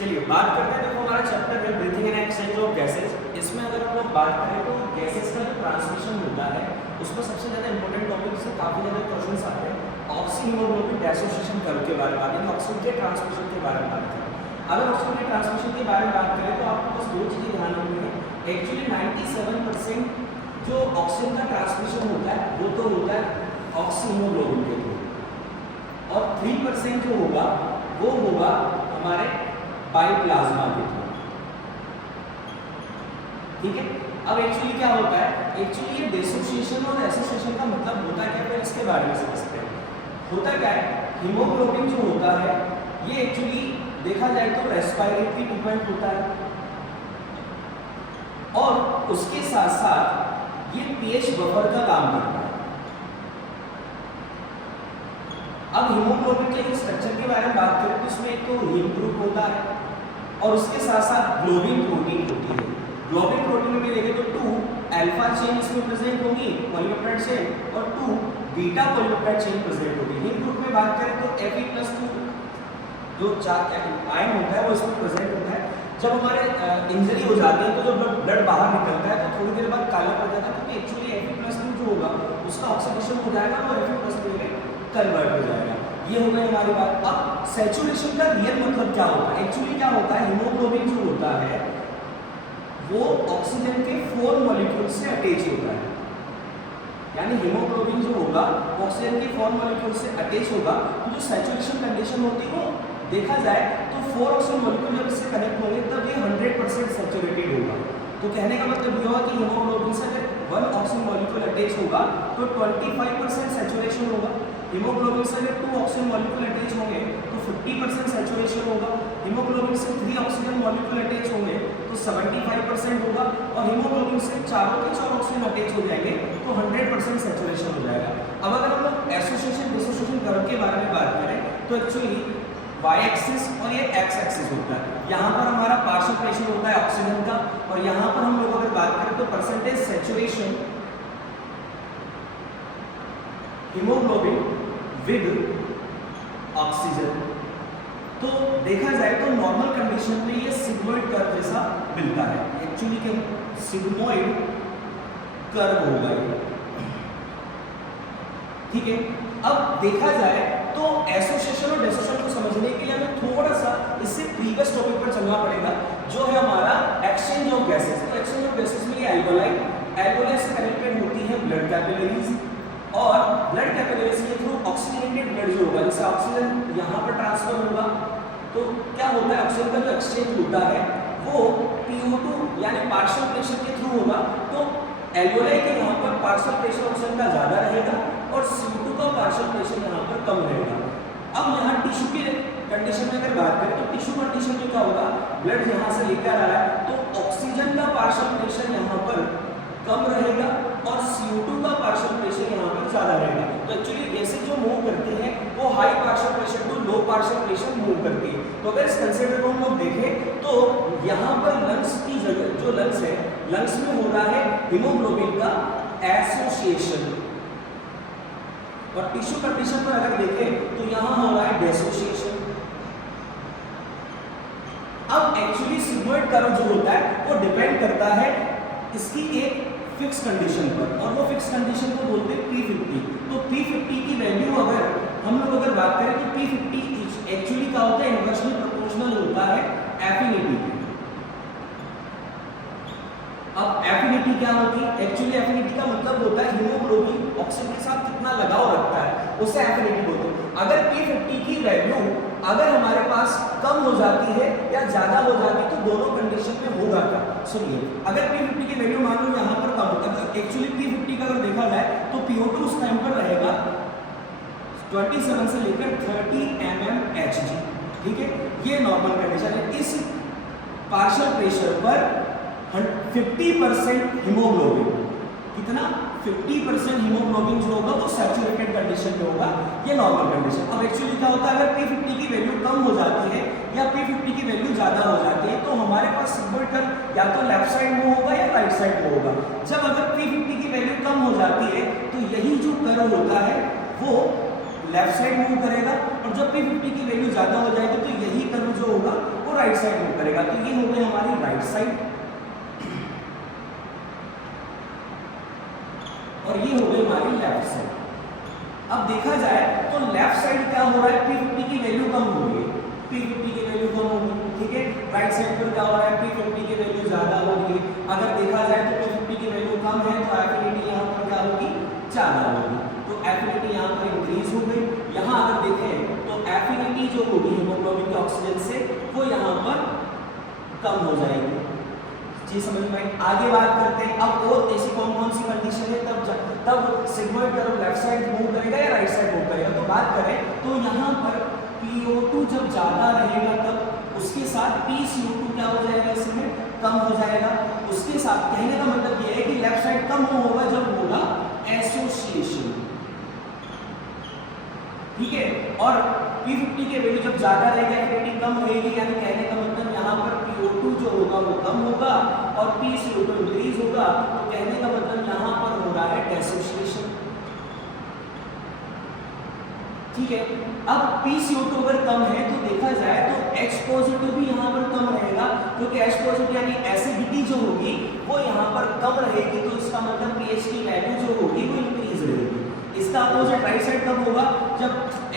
चलिए बात करते हैं। देखो हमारा चैप्टर है breathing and exchange of gases. इसमें अगर हम लोग बात करें तो गैसेस का जो ट्रांसमिशन होता है उसमें सबसे ज़्यादा इंपॉर्टेंट टॉपिक से काफ़ी ज़्यादा क्वेश्चंस आते हैं। ऑक्सीजन हीमोग्लोबिन डिसोसिएशन कर्व के बारे में बात करें, ऑक्सीजन के ट्रांसमिशन के बारे में बात करें। अगर ऑक्सीजन के ट्रांसमिशन के बारे में बात करें तो आपको बस दो चीज़ें ध्यान रखनी है। एक्चुअली 97% जो ऑक्सीजन का ट्रांसमिशन होता है वो तो होता है ऑक्सी हीमोग्लोबिन के थ्रू, और 3% जो होगा वो होगा हमारे बाई प्लाज्मा के थ्रू। ठीक है, अब एक्चुअली क्या होता है, एक्चुअली ये डिसोसिएशन और एसोसिएशन का मतलब होता है क्या, फिर इसके बारे में समझते हैं। होता क्या है, हीमोग्लोबिन जो होता है ये एक्चुअली देखा जाए तो रेस्पिरेटरी ट्रीटमेंट होता है, और उसके साथ साथ ये पीएच बफर का काम करता है। अब हीमोग्लोबिन के स्ट्रक्चर के बारे में बात करें तो इसमें एक तो हीम ग्रुप होता है और उसके साथ साथ ग्लोबिन प्रोटीन होती है। ग्लोबिन प्रोटीन में देखें तो 2 अल्फा चेन इसमें प्रेजेंट होगी पॉलीपेप्टाइड चेन, और 2 बीटा पॉलीपेप्टाइड चेन प्रेजेंट होगी। हीम ग्रुप में बात करें तो Fe+2 जो आयन होता है वो इसमें प्रेजेंट होता है। जब हमारे इंजरी हो जाती है तो जब ब्लड बाहर निकलता है तो थोड़ी देर बाद काला पड़ जाता है, क्योंकि एक्चुअली Fe+2 जो होगा उसका ऑक्सीडेशन हो जाएगा और Fe+2 में कन्वर्ट हो जाएगा। ये हो गई हमारी बात। अब सैचुरेशन का रियल मतलब क्या होता है, एक्चुअली क्या होता है, हीमोग्लोबिन जो होता है वो ऑक्सीजन के 4 मॉलिक्यूल से अटैच होता है। यानी हीमोग्लोबिन जो होगा ऑक्सीजन के 4 मॉलिक्यूल से अटैच होगा, तो जो सैचुरेशन कंडीशन होती है वो देखा जाए तो 4 ऑक्सीजन मॉलिक्यूल जब इससे कनेक्ट होंगे तब ये 100% सैचुरेटेड होगा। तो कहने का मतलब ये होगा कि हीमोग्लोबिन से अगर 1 ऑक्सीजन मॉलिक्यूल अटैच होगा तो 25% सैचुरेशन होगा। हीमोग्लोबिन से अगर 2 ऑक्सीजन मॉलिक्यूल अटैच होंगे तो 50% सैचुरेशन होगा। हीमोग्लोबिन से 3 ऑक्सीजन मॉलिक्यूल अटैच होंगे तो 75% होगा, और हीमोग्लोबिन से चारों के 4 ऑक्सीजन अटैच हो जाएंगे तो 100% सैचुरेशन हो जाएगा। अब अगर हम लोग एसोसिएशन डिसोसिएशन कर्व के बारे में बात करें तो एक्चुअली वाई एक्सिस और ये एक्स एक्सिस होता है। यहाँ पर हमारा पार्शियल प्रेशर होता है ऑक्सीजन का, और यहाँ पर हम लोग अगर बात करें तो percentage saturation haemoglobin with oxygen. तो देखा जाए तो नॉर्मल कंडीशन में ये सिग्मोइड कर्व जैसा मिलता है। एक्चुअली क्या सिग्मोइड कर्व होगा ये। ठीक है, अब देखा जाए तो एसोसिएशन और डिसोसिएशन को समझने के लिए हमें थोड़ा सा इससे प्रीवियस टॉपिक पर चलना पड़ेगा, जो है हमारा एक्सचेंज ऑफ गैसेस। तो एक्सचेंज ऑफ गैसेस में ये एल्वेओलाई से कनेक्टेड होती है ब्लड कैपिलरीज, और ब्लड कैपिलरीज के थ्रू ऑक्सीजनेटेड ब्लड जो होगा, जैसे ऑक्सीजन यहाँ पर ट्रांसफर होगा तो क्या होता है, ऑक्सीजन का जो एक्सचेंज होता है वो PO2 यानी पार्शियल प्रेशर के थ्रू होगा। तो एल्वेओलाई के यहाँ पर पार्शियल प्रेशर ऑक्सीजन का ज़्यादा रहेगा और CO2 का पार्शियल प्रेशर यहाँ पर कम रहेगा। अब यहाँ टिश्यू के कंडीशन में अगर बात करें तो टिश्यू कंडीशन में क्या होगा, ब्लड यहाँ से लेकर आ रहा है तो ऑक्सीजन का पार्शियल प्रेशर यहाँ पर कम रहेगा और CO2 का पार्शियल प्रेशर यहाँ पर ज़्यादा रहेगा। तो एक्चुअली गैसें जो मूव करती हैं वो high partial pressure to low partial pressure move करती है। तो अगर इस कंसेप्ट को हम लोग देखें तो यहाँ पर लंग्स की जगह जो लंग्स है, लंग्स में हो रहा है हीमोग्लोबिन का एसोसिएशन, और टिश्यू कंडीशन पर अगर देखें तो यहाँ हो रहा है डिसोसिएशन। अब एक्चुअली सिग्मोइड कर्व जो होता है वो डिपेंड करता है इसकी एक फिक्स कंडीशन पर, और वो फिक्स कंडीशन को बोलते हैं P50। तो P50 की वैल्यू अगर हम लोग अगर बात करें तो P50 एक्चुअली क्या होता है, इनवर्सली प्रोपोर्शनल होता है एफिनिटी के। अब एफिनिटी क्या होगी, एक्चुअली एफिनिटी का मतलब होता है हीमोग्लोबिन ऑक्सीजन के साथ कितना लगाव रखता है, उसे एफिनिटी बोलते हैं। अगर P50 की वैल्यू अगर हमारे पास कम हो जाती है या ज्यादा हो जाती है तो दोनों कंडीशन में होगा क्या, सुनिए। अगर P50 की वैल्यू मान लो यहाँ पर कम होता है, एक्चुअली P50 का अगर देखा जाए तो PO2 उस टाइम पर रहेगा 27 से लेकर 30 mmHg। ठीक है, ये नॉर्मल कंडीशन है। इस पार्शियल प्रेशर पर 50% हीमोग्लोबिन, कितना 50% हीमोग्लोबिन जो होगा वो सैचुरेटेड कंडीशन में होगा, ये नॉर्मल कंडीशन। अब एक्चुअली क्या होता है, अगर P50 की वैल्यू कम हो जाती है या P50 की वैल्यू ज्यादा हो जाती है तो हमारे पास सिग्मोइड कर्व या तो लेफ्ट साइड में होगा या राइट साइड में होगा। जब अगर P50 की वैल्यू कम हो जाती है तो यही जो कर्व होता है वो लेफ्ट साइड मूव करेगा, और जब P50 की वैल्यू ज्यादा हो जाएगी तो यही कर्व जो होगा वो राइट साइड मूव करेगा। तो ये हो गई हमारी राइट साइड और ये हो गई हमारी लेफ्ट साइड। अब देखा जाए तो लेफ्ट साइड क्या हो रहा है, P50 की वैल्यू कम हो रही है, P50 की वैल्यू कम होगी, ठीक है। राइट साइड पर क्या हो रहा है, P50 की वैल्यू ज्यादा हो रही है। अगर देखा जाए तो P50 की वैल्यू कम है तो एफिनिटी यहाँ पर क्या होगी, ज्यादा होगी। तो एफिनिटी यहाँ पर इंक्रीज हो गई। यहाँ अगर देखें तो एफिनिटी जो होगी हीमोग्लोबिन के ऑक्सीजन से वो यहाँ पर कम हो जाएगी। जी समझ में। आगे बात करते हैं अब और ऐसी कौन कौन सी कंडीशन है तब sigmoid curve left side move करेगा या राइट साइड मूव करेगा। तो बात करें तो यहाँ पर PO2 जब ज्यादा रहेगा तब उसके साथ PCO2 क्या हो जाएगा, इसमें कम हो जाएगा। उसके साथ कहने का मतलब यह है कि लेफ्ट साइड कम होगा जब होगा एसोसिएशन, ठीक है। और P50 के वैल्यू जब ज्यादा रहेगा एफिनिटी कम रहेगी, यानी कहने का मतलब यहाँ पर PO2 जो होगा वो कम होगा और PCO2 इंक्रीज होगा। तो कहने का मतलब यहाँ पर हो रहा है डेसोसिएशन, ठीक है। अब PCO2 अगर कम है तो देखा जाए तो H पॉजिटिव भी यहाँ पर कम रहेगा, क्योंकि H पॉजिटिव यानी एसिडिटी जो होगी वो यहाँ पर कम रहेगी। तो इसका मतलब pH की वैल्यू जो होगी वो इंक्रीज रहेगी। इसका अपोजिट राइट साइड कब होगा, जब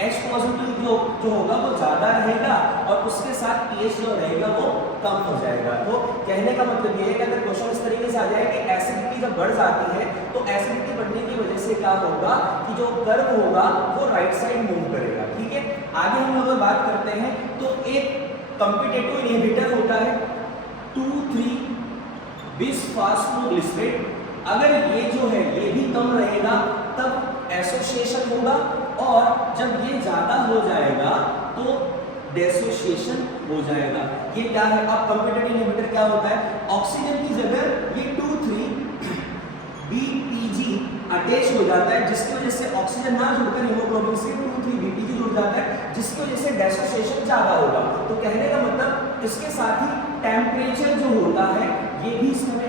H पॉजिटिव जो होगा वो ज्यादा रहेगा और उसके साथ pH जो रहेगा वो कम हो जाएगा। तो कहने का मतलब ये है कि अगर क्वेश्चन इस तरीके से आ जाए कि एसिडिटी जब बढ़ जाती है तो एसिडिटी बढ़ने की वजह से क्या होगा कि जो कर्व होगा वो राइट साइड मूव करेगा, ठीक है। आगे हम अगर बात करते हैं तो एक कॉम्पिटिटिव इनहिबिटर होता है 2,3-बिसफॉस्फोग्लिसरेट। अगर ये जो है ये भी कम रहेगा तब एसोसिएशन होगा और जब ये ज्यादा हो जाएगा तो डेसोसिएशन हो जाएगा। ये क्या है, अब कॉम्पिटिटिव इनहिबिटर क्या होता है, ऑक्सीजन की जगह ये 2,3-BPG अटैच हो जाता है, जिसकी वजह से ऑक्सीजन ना जुड़कर हीमोग्लोबिन से 2,3-BPG जुड़ जाता है, जिसकी वजह से डेसोसिएशन ज्यादा होगा। तो कहने का मतलब इसके साथ ही टेम्परेचर जो होता है ये भी इसमें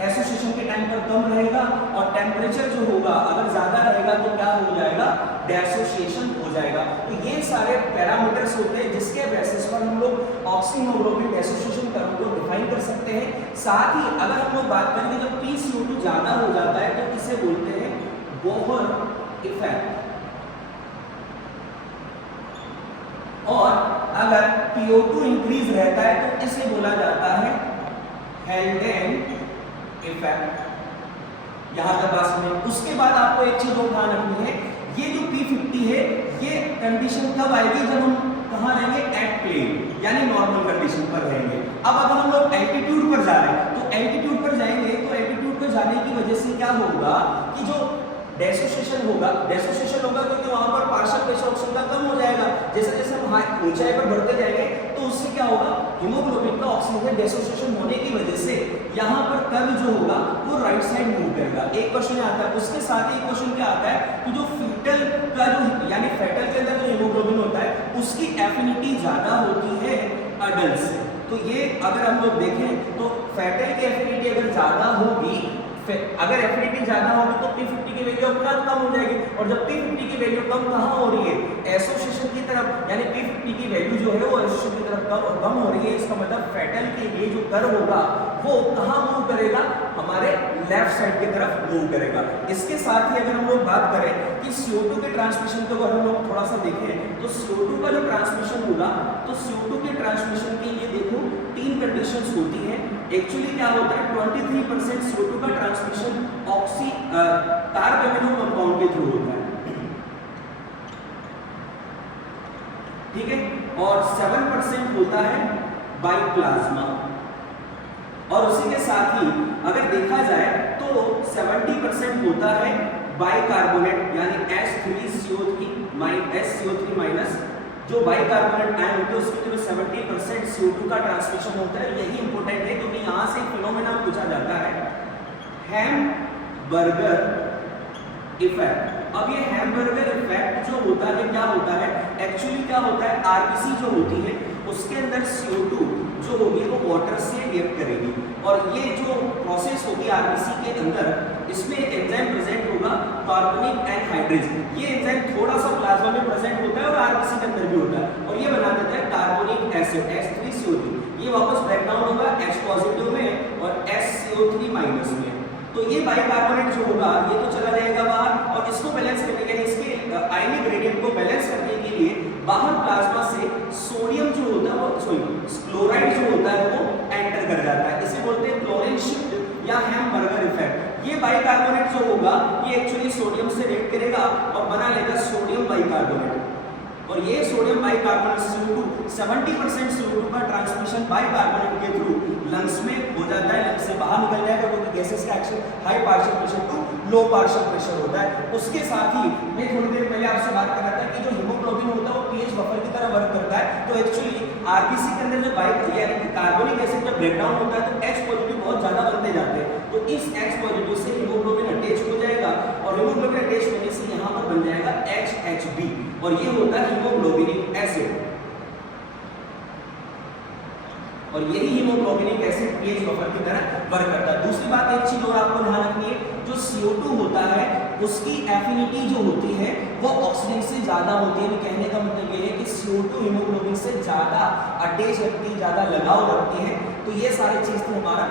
एसोसिएशन के टाइम पर कम रहेगा और टेम्परेचर जो होगा अगर ज्यादा रहेगा तो क्या हो जाएगा, डेसोसिएशन हो जाएगा। तो ये सारे पैरामीटर्स होते हैं जिसके बेसिस पर हम लोग ऑक्सीहीमोग्लोबिन डेसोसिएशन कर्व को डिफाइन कर सकते हैं। साथ ही अगर हम लोग बात करेंगे जब PCO2 ज्यादा हो जाता है तो इसे बोलते हैं बोहर इफेक्ट, और अगर PO2 इंक्रीज रहता है तो इसे बोला जाता है हेल्डेन इफेक्ट। यहां तक बात समझ। उसके बाद आपको एक चीज और ध्यान रखनी है, ये जो P50 है ये कंडीशन कब आएगी, जब हम कहां रहेंगे, एट प्लेन यानी नॉर्मल कंडीशन पर रहेंगे। अब अगर हम लोग एल्टीट्यूड पर जा रहे हैं तो एल्टीट्यूड पर जाएंगे तो एल्टीट्यूड पर जाने की वजह से क्या होगा कि जो डेसोसिएशन होगा क्योंकि वहां पर पार्शियल प्रेशर ऑक्सीजन का कम हो जाएगा। जैसे जैसे हम ऊंचाई पर बढ़ते जाएंगे तो उससे क्या होगा, हीमोग्लोबिन का ऑक्सीजन डेसोसिएशन होने की वजह से यहाँ पर कर्व जो होगा वो राइट साइड मूव करेगा। एक क्वेश्चन आता है, उसके साथ ही क्वेश्चन क्या आता है कि जो फीटल का जो यानी फेटल के अंदर जो हीमोग्लोबिन होता है उसकी एफिनिटी ज्यादा होती है अडल्ट से। तो ये अगर हम लोग देखें तो फेटल की एफिनिटी अगर ज्यादा होगी, अगर एफिनिटी ज्यादा होगी तो P50 की वैल्यू अपना कम हो जाएगी, और जब P50 की वैल्यू कम कहां हो रही है, एसोसिएशन की तरफ, यानी P50 की वैल्यू जो है वो एसोसिएशन की तरफ कम हो रही है। इसका मतलब फेटल के लिए जो कर्व होगा वो कहां मूव करेगा, हमारे लेफ्ट साइड की तरफ मूव करेगा। इसके साथ ही अगर हम लोग बात करें कि CO2 के ट्रांसमिशन को अगर हम लोग थोड़ा सा देखें तो CO2 का जो ट्रांसमिशन होगा तो CO2 के ट्रांसमिशन के लिए देखो 3 कंडीशंस होती हैं। एक्चुअली क्या होता है, 23% CO2 का ट्रांसमिशन कार्बोनिल कंपाउंड के थ्रू होता है, ठीक है, और 7% होता है बाय प्लाज्मा। और उसी के साथ ही अगर देखा जाए तो 70% होता है बाइकार्बोनेट यानी SCO3 माइनस, जो बाइकार्बोनेट आयन होते हैं उसके थ्रू 70% CO2 का ट्रांसमिशन होता है। यही इंपॉर्टेंट है क्योंकि यहां से फिनोमेना पूछा जाता है, हैमबर्गर इफेक्ट। अब ये हैमबर्गर इफेक्ट जो होता है क्या होता है, एक्चुअली क्या होता है, आरबीसी जो होती है उसके अंदर CO2 जो होगी वो वाटर से रिएक्ट करेगी, और ये जो प्रोसेस होगी आरबीसी के अंदर इसमें एक एंजाइम प्रेजेंट होगा कार्बनिक एनहाइड्रेज। ये एंजाइम थोड़ा सा प्लाज्मा में प्रेजेंट होता है और आरबीसी के अंदर भी होता है, और ये बना देता है कार्बोनिक एसिड CO3, ये वापस ब्रेक डाउन होगा H पॉजिटिव में और SCO3 माइनस में। तो ये बाइकार्बोनेट जो होगा ये तो चला जाएगा बाहर, और इसको बैलेंस करने के लिए, इसके आयनिक ग्रेडियंट को बैलेंस करने के लिए बाहर प्लाज्मा से सोडियम जो होता है वो क्लोराइड जो होता है वो एंटर कर जाता है। इसे बोलते हैं क्लोरीन शिफ्ट या हैमबर्गर इफेक्ट। ये बाइकार्बोनेट जो होगा ये एक्चुअली सोडियम से रिएक्ट करेगा और बना लेगा सोडियम बाइकार्बोनेट, और ये सोडियम बाइकार्बोनेट CO2 70% CO2 का ट्रांसमिशन बाइकार्बोनेट के थ्रू लंग्स में हो जाता है, लंग्स से बाहर निकल जाएगा क्योंकि गैसेस का action high partial pressure to low partial pressure होता है। उसके साथ ही मैं थोड़ी देर पहले आपसे बात कर रहा था कि जो हीमोग्लोबिन होता है वो पीएच बफर की तरह वर्क करता है। तो एक्चुअली आरबीसी के अंदर जब कार्बोनिक एसिड जब ब्रेकडाउन होता है तो H पॉजिटिव बहुत ज्यादा बनते जाते हैं, तो इस H पॉजिटिव से हीमोग्लोबिन अटैच हो जाएगा और हीमोग्लोबिन अटैच होने से यहाँ पर बन जाएगा HHB, और ये होता है हीमोग्लोबिनिक एसिड, और यही हीमोग्लोबिनिक एसिड पीएच बफर की तरह वर्क करता है। दूसरी बात एक चीज और आपको ध्यान रखनी है, जो CO2 होता है उसकी एफिनिटी जो होती है वो ऑक्सीजन से ज्यादा होती है। कहने का मतलब ये है कि CO2 हीमोग्लोबिन से ज्यादा अटैच रखती है, ज्यादा लगाव रखती है। तो ये सारी चीज तो हमारा